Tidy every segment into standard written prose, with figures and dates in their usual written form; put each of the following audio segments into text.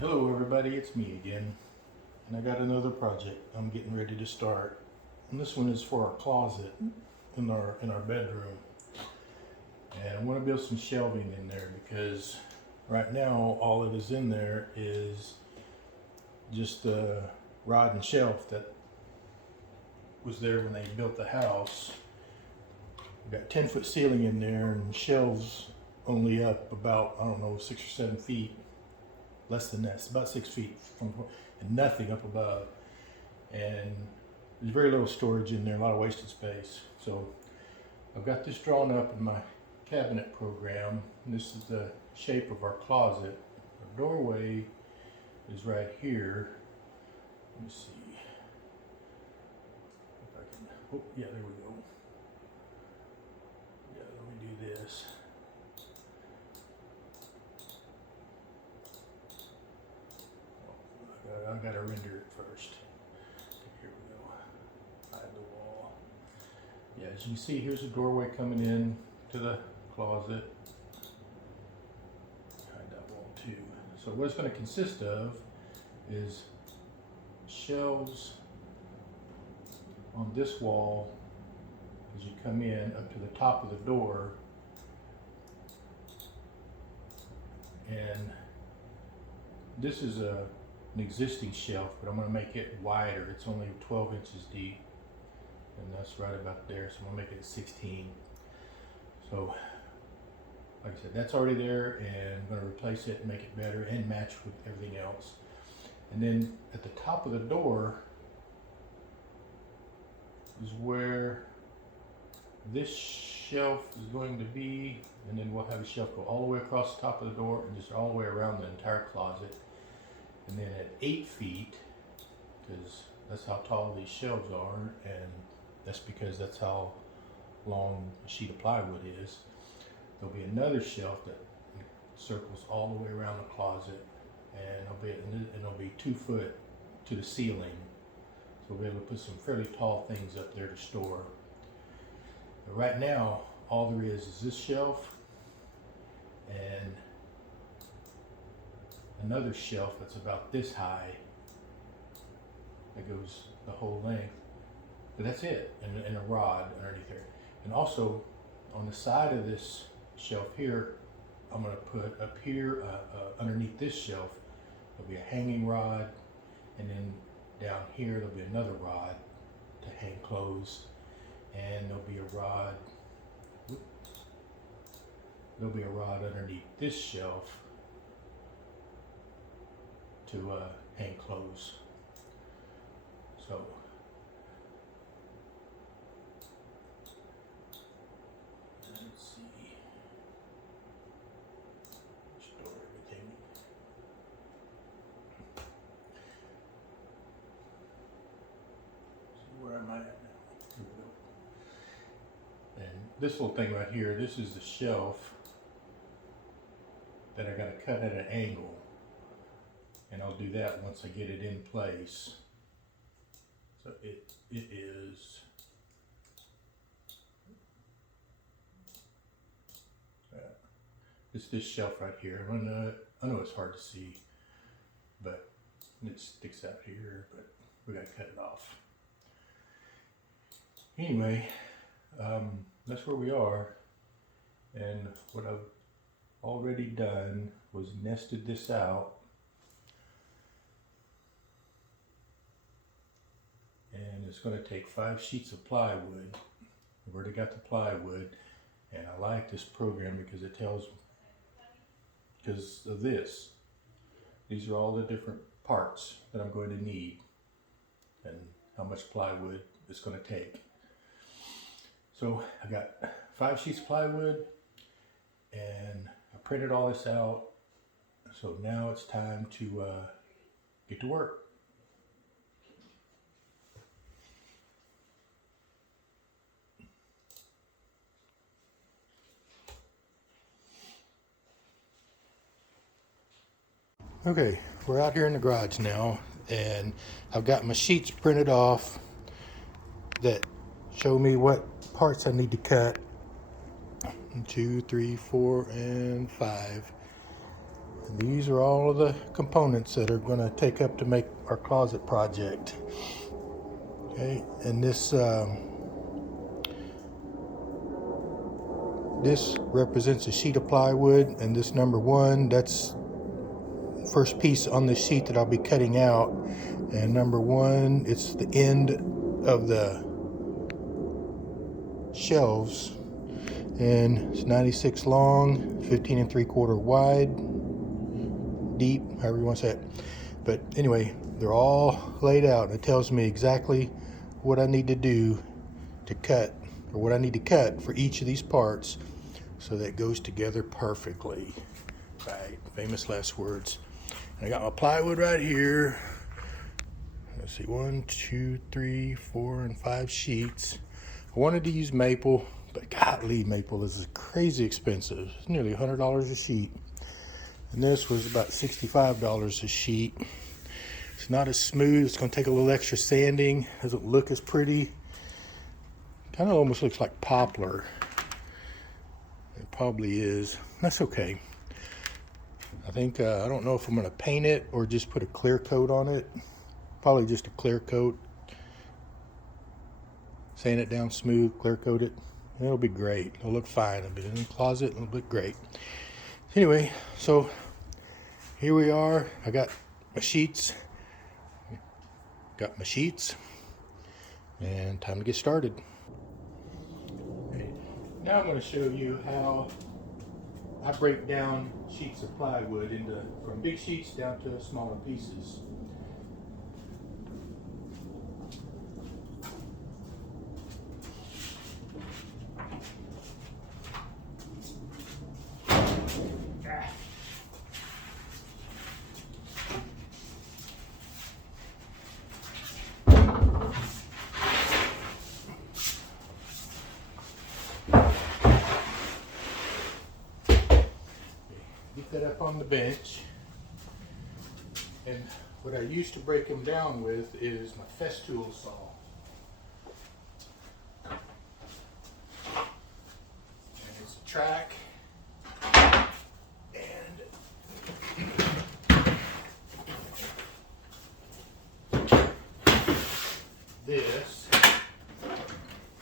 Hello everybody, it's me again, and I got another project I'm getting ready to start. And this one is for our closet in our bedroom. And I want to build some shelving in there because right now all that is in there is just the rod and shelf that was there when they built the house. We got 10-foot ceiling in there and shelves only up about, I don't know, 6 or 7 feet. Less than that, it's about 6 feet from, and nothing up above. And there's very little storage in there, a lot of wasted space. So I've got this drawn up in my cabinet program. And this is the shape of our closet. Our doorway is right here. Let me see if I can. Oh, yeah, there we go. Yeah, let me do this. I gotta render it first. Here we go. Hide the wall. Yeah, as you can see, here's a doorway coming in to the closet. Hide that wall too. So what it's going to consist of is shelves on this wall as you come in up to the top of the door, and this is an existing shelf, but I'm going to make it wider. It's only 12 inches deep, and that's right about there, so I'm going to make it 16. So like I said, that's already there, and I'm going to replace it and make it better and match with everything else. And then at the top of the door is where this shelf is going to be, and then we'll have a shelf go all the way across the top of the door and just all the way around the entire closet. And then at 8 feet, because that's how tall these shelves are, and that's because that's how long a sheet of plywood is, there'll be another shelf that circles all the way around the closet, and it'll be 2 foot to the ceiling. So we'll be able to put some fairly tall things up there to store. But right now, all there is this shelf and another shelf that's about this high that goes the whole length, but that's it, and a rod underneath there. And also on the side of this shelf here, I'm going to put up here underneath this shelf there'll be a hanging rod, and then down here there'll be another rod to hang clothes, and there'll be a rod underneath this shelf to hang clothes. So let's see, store everything. So where am I at now? Here we go. And this little thing right here, this is the shelf that I got to cut at an angle. And I'll do that once I get it in place. So it is it's this shelf right here. I know it's hard to see, but it sticks out here, but we gotta cut it off. Anyway, that's where we are. And what I've already done was nested this out. And it's going to take 5 sheets of plywood. I've already got the plywood, and I like this program because it tells, because of this, these are all the different parts that I'm going to need and how much plywood it's going to take. So I got 5 sheets of plywood, and I printed all this out. So now it's time to get to work. Okay, we're out here in the garage now, and I've got my sheets printed off that show me what parts I need to cut. 1, 2, 3, 4, and 5. And These are all of the components that are going to take up to make our closet project. Okay, and this represents a sheet of plywood, and this number 1, that's first piece on the sheet that I'll be cutting out. And number 1, it's the end of the shelves, and it's 96 long, 15 3/4 wide, deep, however you want to say it. But anyway, they're all laid out, and it tells me exactly what I need to do to cut, or what I need to cut for each of these parts, so that it goes together perfectly. Right, famous last words. And I got my plywood right here. Let's see, 1, 2, 3, 4, and 5 sheets. I wanted to use maple, but golly, maple is crazy expensive. It's nearly $100 a sheet. And this was about $65 a sheet. It's not as smooth. It's going to take a little extra sanding. Doesn't look as pretty. Kind of almost looks like poplar. It probably is. That's okay. I think, I don't know if I'm going to paint it or just put a clear coat on it. Probably just a clear coat. Sand it down smooth, clear coat it. And it'll be great. It'll look fine. It'll be in the closet. It'll look great. Anyway, so here we are. I got my sheets. And time to get started. Okay. Now I'm going to show you how I break down sheets of plywood into from big sheets down to smaller pieces. Get that up on the bench, and what I used to break them down with is my Festool saw. And it's a track, and this,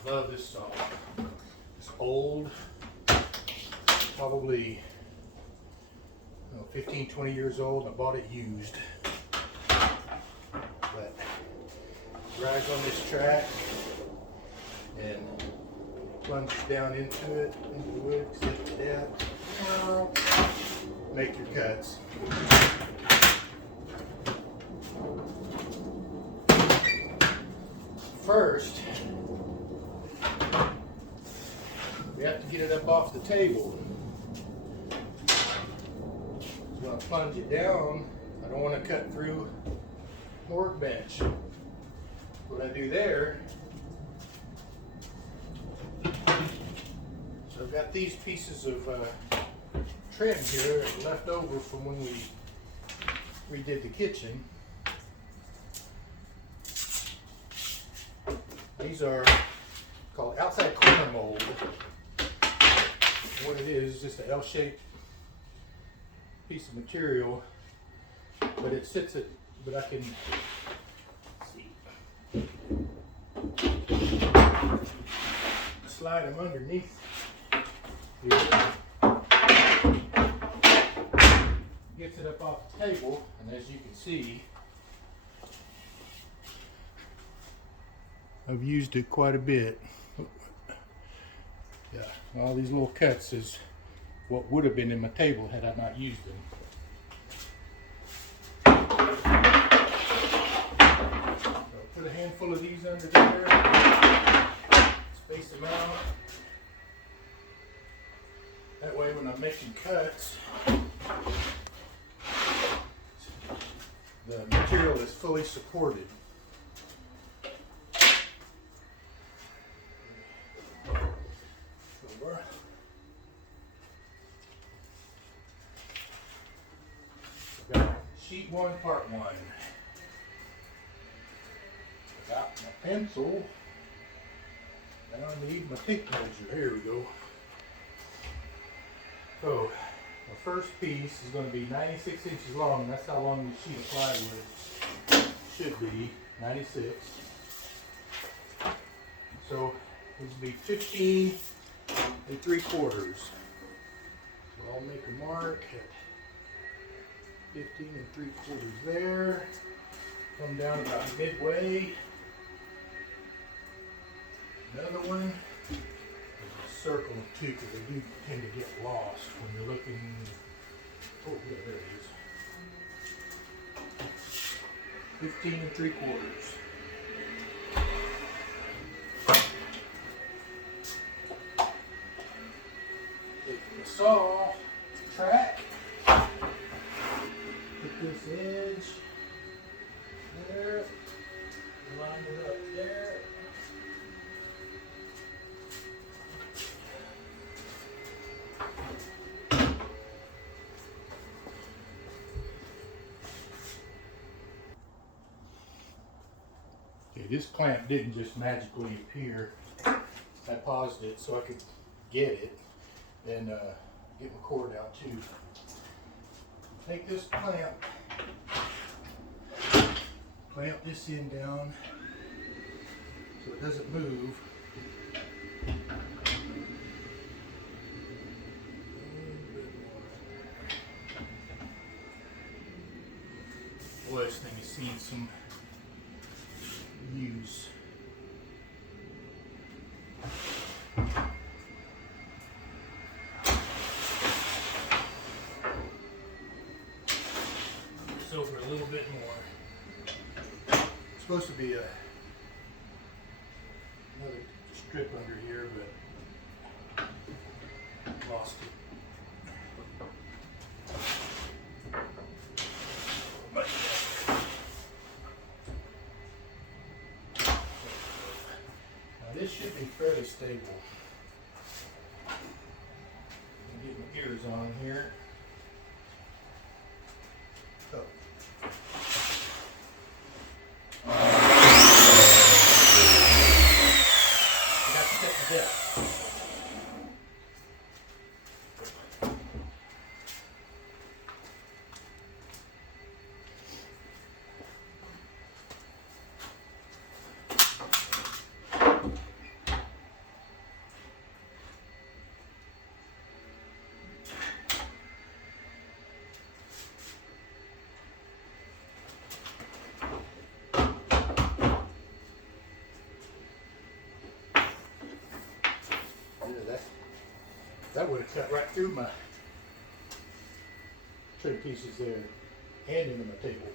love this saw. It's old, probably 15, 20 years old. I bought it used. But rides on this track and plunges down into it, into the wood, set it down. Make your cuts. First, we have to get it up off the table. When I plunge it down, I don't want to cut through the workbench. What I do there, so I've got these pieces of trim here left over from when we redid the kitchen. These are called outside corner mold. What it is just an L-shaped piece of material, but it sits at, but I can see, slide them underneath here, gets it up off the table, and as you can see, I've used it quite a bit. Yeah, all these little cuts is what would have been in my table had I not used them. So put a handful of these under there, space them out. That way when I'm making cuts, the material is fully supported. Sheet 1, part 1. Got my pencil. Now I need my tape measure. Here we go. So, I'll first piece is going to be 96 inches long. That's how long the sheet of plywood should be, 96. So this will be 15 3/4. So I'll make a mark at 15 3/4 there. Come down about midway. Another one. Circle them too, because they do tend to get lost when you're looking. Oh yeah, there it is. 15 3/4. Take the saw track, put this edge there, line it up there. This clamp didn't just magically appear. I paused it so I could get it and get my cord out too. Take this clamp this end down so it doesn't move. Boy, this thing has seen some use. Just over a little bit more. It's supposed to be another strip under here, but lost it. This should be fairly stable. Get my gears on here. So. I got to set the depth. That would have cut right through my tray pieces there and into my table.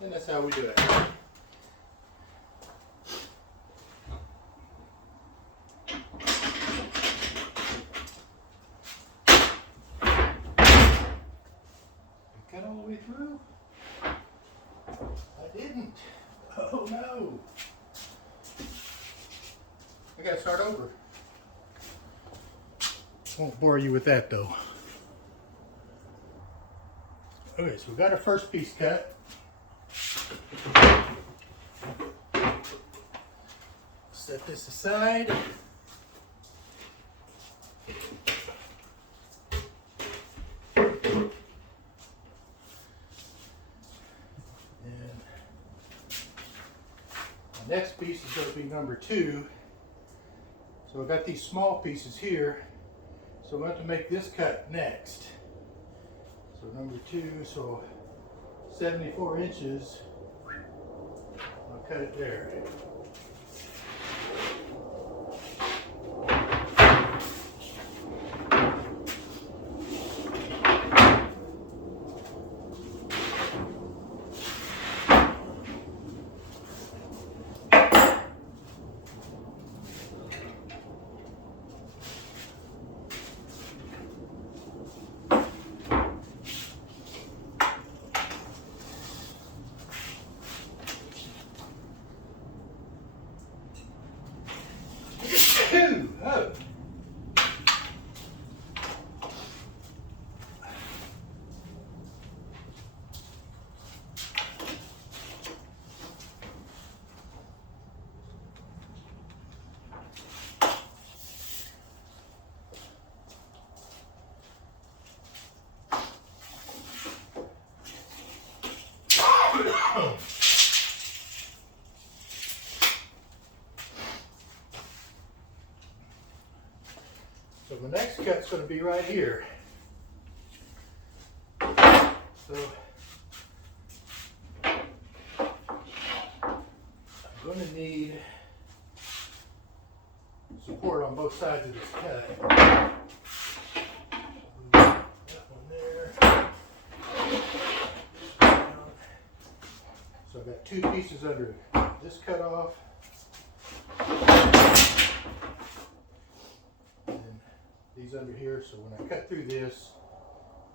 And that's how we do it. Cut all the way through. I didn't. Oh no. I gotta start over. Won't bore you with that though. Okay, so we got our first piece cut. Set this aside. Next piece is going to be number 2. So I've got these small pieces here. So I'm going to have to make this cut next. So number 2, so 74 inches. I'll cut it there. Oh. So the next cut's going to be right here. So I'm going to need support on both sides of this cut. That one there. So I've got 2 pieces under this cut off. These under here, so when I cut through this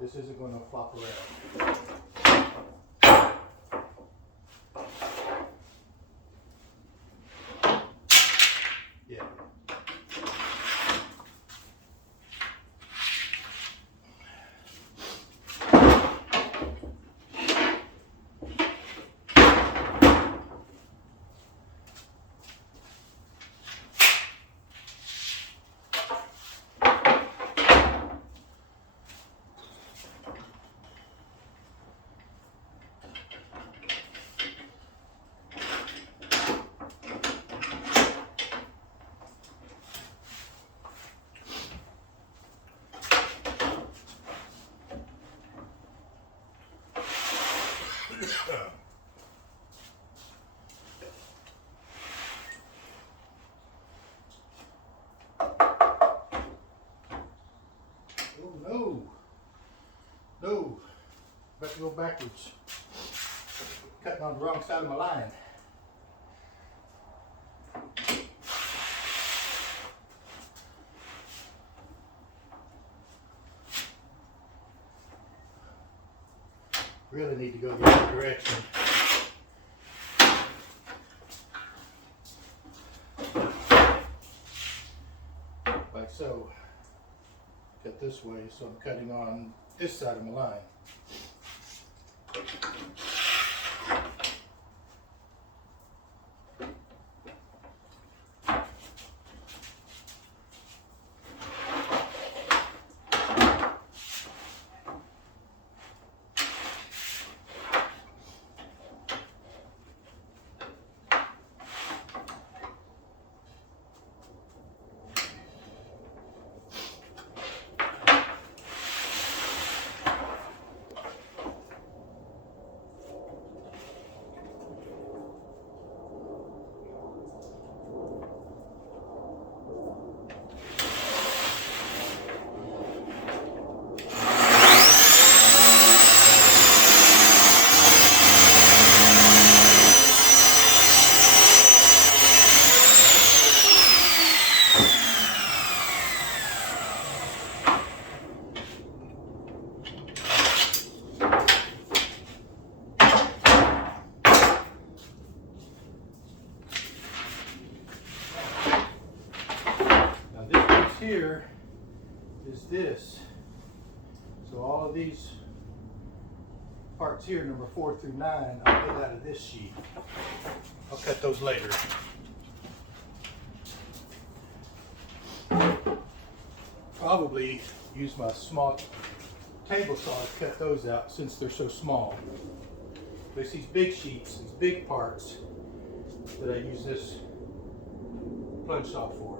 isn't going to flop around. Yeah. Oh no, no, about to go backwards. Cutting on the wrong side of my line. Really need to go the other direction. Like so. Cut this way, so I'm cutting on this side of my line. here is this. So all of these parts here, number 4 through 9, I'll get out of this sheet. I'll cut those later. Probably use my small table saw to cut those out since they're so small. There's these big sheets, these big parts that I use this plunge saw for.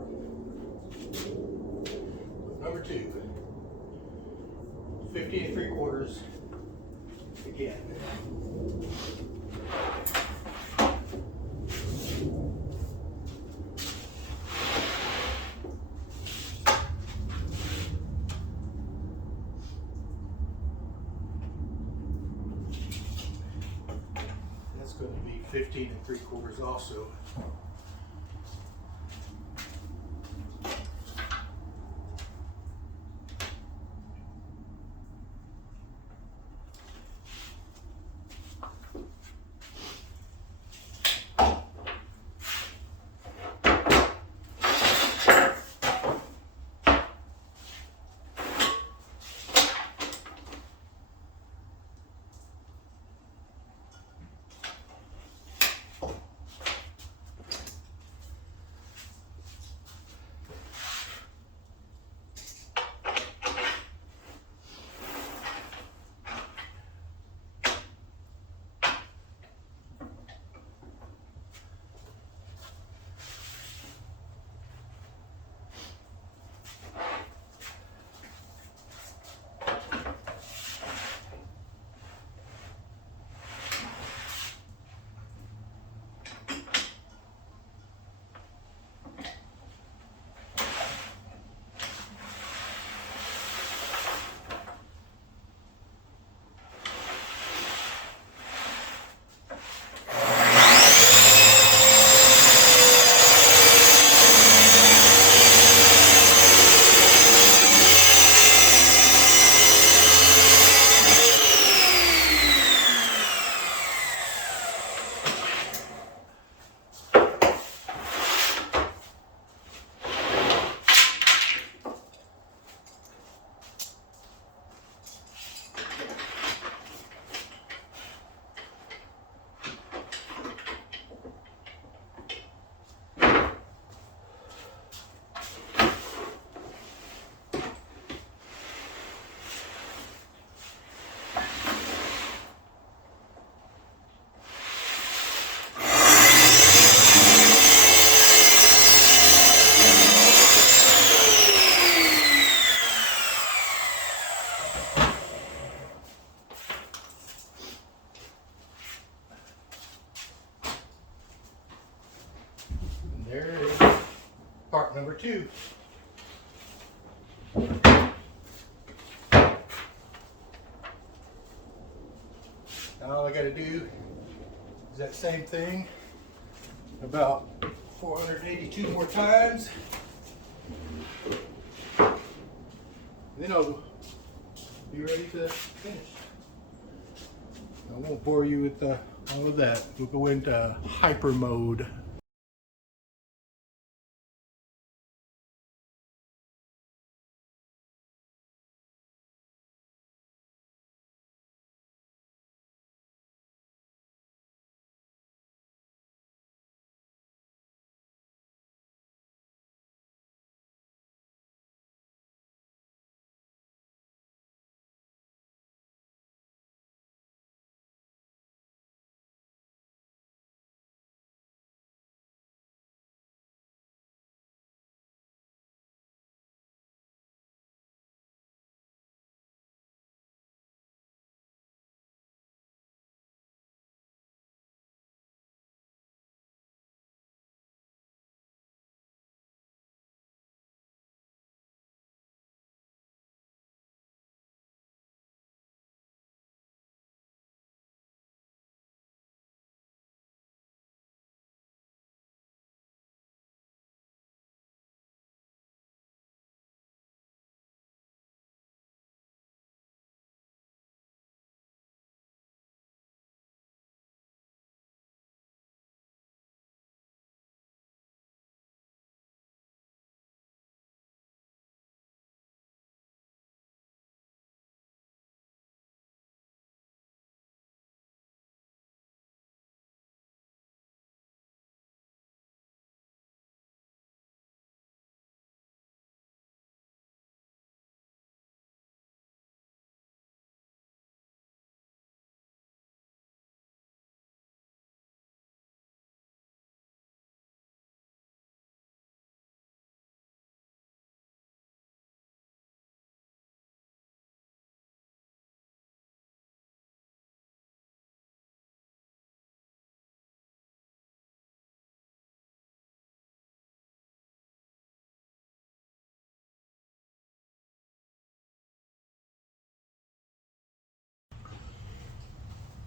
Number 2, 15 3/4 again. That's going to be 15 3/4 also. There is part number 2. Now all I got to do is that same thing about 482 more times. Then I'll be ready to finish. I won't bore you with all of that. We'll go into hyper mode.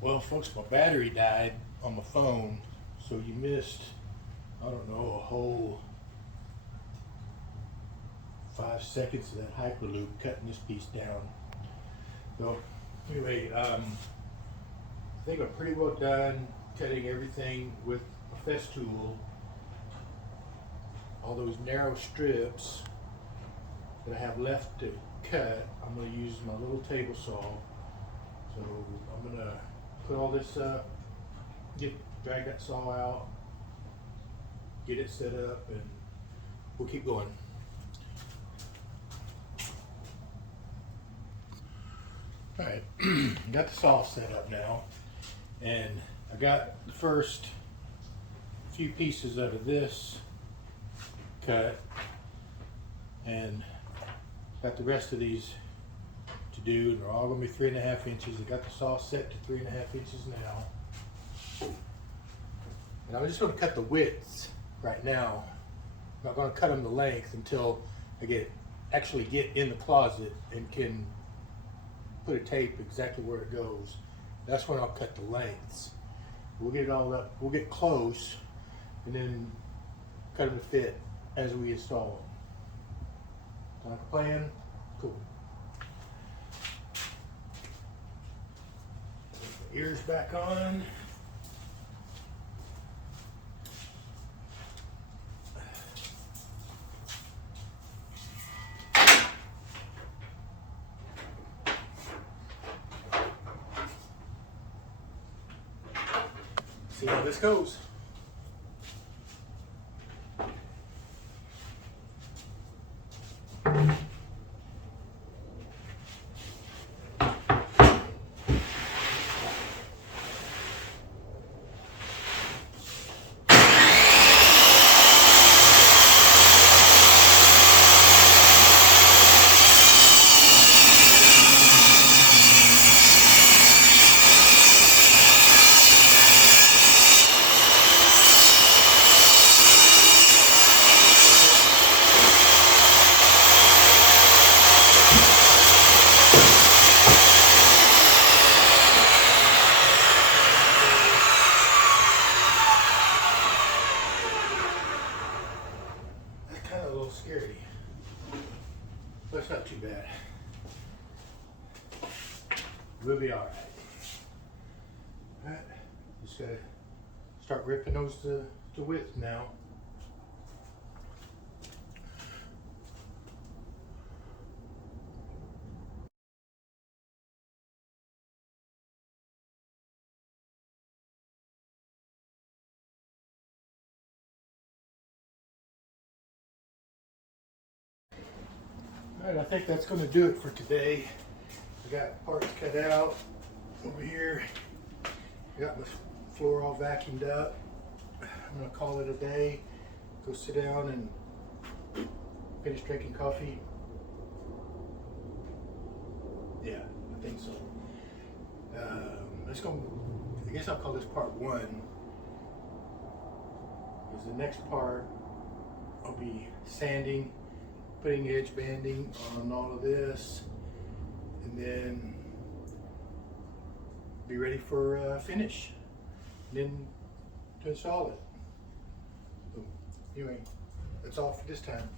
Well, folks, my battery died on my phone, so you missed, I don't know, a whole 5 seconds of that Hyperloop cutting this piece down. So, anyway, I think I'm pretty well done cutting everything with a Festool. All those narrow strips that I have left to cut, I'm going to use my little table saw. So I'm going to put all this up, drag that saw out, get it set up, and we'll keep going. Alright, got the saw set up now, and I got the first few pieces out of this cut, and got the rest of these to do, and they're all going to be 3.5 inches. I got the saw set to 3.5 inches now, and I'm just going to cut the widths right now. I'm not going to cut them the length until I actually get in the closet and can put a tape exactly where it goes. That's when I'll cut the lengths. We'll get it all up, we'll get close, and then cut them to fit as we install them. Sound like a plan? Cool. Put the ears back on. See how this goes. Scary, but it's not too bad. We'll be all right. Just gotta start ripping those to width now. Alright, I think that's going to do it for today. I got parts cut out over here. I got my floor all vacuumed up. I'm going to call it a day. Go sit down and finish drinking coffee. Yeah, I think so. I guess I'll call this part 1. Because the next part I'll be sanding, putting edge banding on all of this, and then be ready for finish, and then to install it. So anyway, that's all for this time.